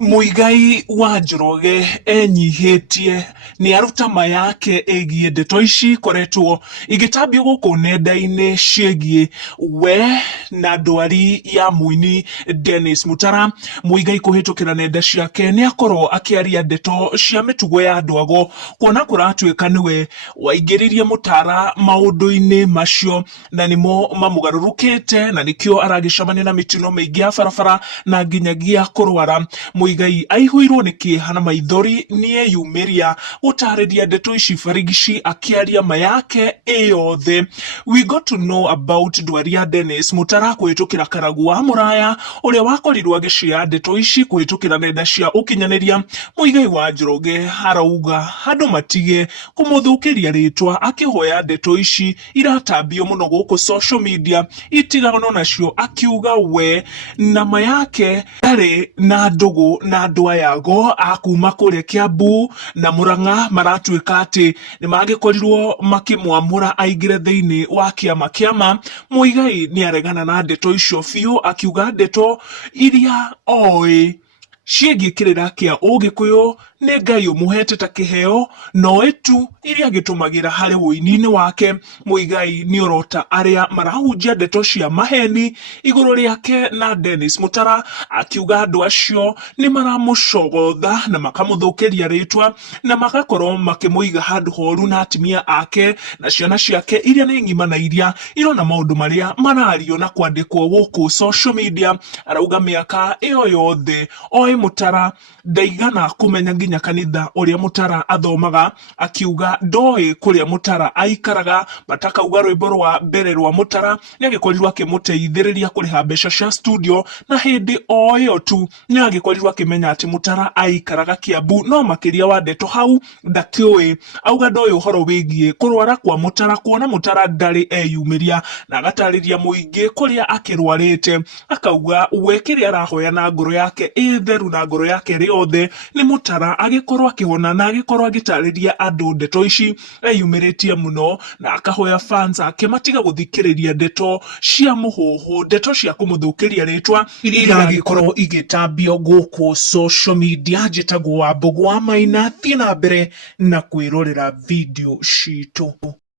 Muigai wa Njoroge enyihitie ni aruta mayake egie ndeto ici koretwo igitambio guku nenda-ini ciegie we na ndwari ya muini Dennis Mutara. Muigai kuhitukira nenda ciake ni akorwo akiaria ndeto cia mitugo ya ndwago, kuona kuratuika niwe waingiririe Mutara maundu-ini macio na nimo mamugarurukite, na nikio aragicamania na mitino mingi ya barabara na nginyagia kurwara. Muigai aihuirwo ni kieha na maithori ni eyumiria gutariria ndeto ici barigici akiaria mayake eyothe. We got to know about ndwari ya Dennis Mutara kuhitukira karagu wa muraya uria wakorirwo agicia ndeto ici kuhitukira nenda cia ukinyaniria. Muigai wa Njoroge harauga handu matige kumuthukiria ritwa akihoya ndeto ici iratambio muno guku social media itigano nacio, akiuga we na mayake ari na ndugu na andu ayago akuma kuria Kiambu na Murang'a maratuika ati ni magikorirwo makimwamura aingire thiini wa kiama. Muigai ni aregana na ndeto icio biu, akiuga ndeto iria oi ciegikirira kia ugikuyu ni Ngai umuhete ta kiheo no etu iria agitumagira hari wuini-ini wake. Muigai ni urota aria marahunjia ndeto cia maheni iguru riake na Dennis Mutara, akiuga andu acio ni maramucogotha na makamuthukiria ritwa na magakorwo makimuiga handu horu na atimia ake na ciana ciake iria ni ng'ima na iria irona maundu maria marario na kwandikwo guku social media. Arauga miaka iyo yothe oi Mutara ndaigana kumenya nginya kanitha uria Mutara athomaga, akiuga ndoi kuria Mutara aikaraga, batakauga rwimbo rwa mbere rwa Mutara ni agikorirwo akimuteithiriria kuriha mbeca cia studio, na hindi o iyo tu ni agikorirwo akimenya ati Mutara aikaraga Kiambu, no makiria wa ndeto hau ndakiui. Auga ndoi uhoro wigie kurwara kwa Mutara, kuona Mutara ndari eyumiria na agatariria muingi kuria akirwarite. Akauga we kiria arahoya na ngoro yake itheru na ngoro yake riothe ni Mutara agikorwo akihona na agikorwo agitariria andu ndeto ici eyumiritie muno, na akahoya fans ake matiga guthikiriria ndeto cia muhuhu, ndeto cia kumuthukiria ritwa iria iragikorwo igitambio guku social media. Njitagwo wa Mbogo wa Maina, thie na mbere na kwirorera video citu.